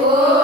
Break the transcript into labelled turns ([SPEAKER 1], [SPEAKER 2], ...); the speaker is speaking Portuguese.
[SPEAKER 1] Oh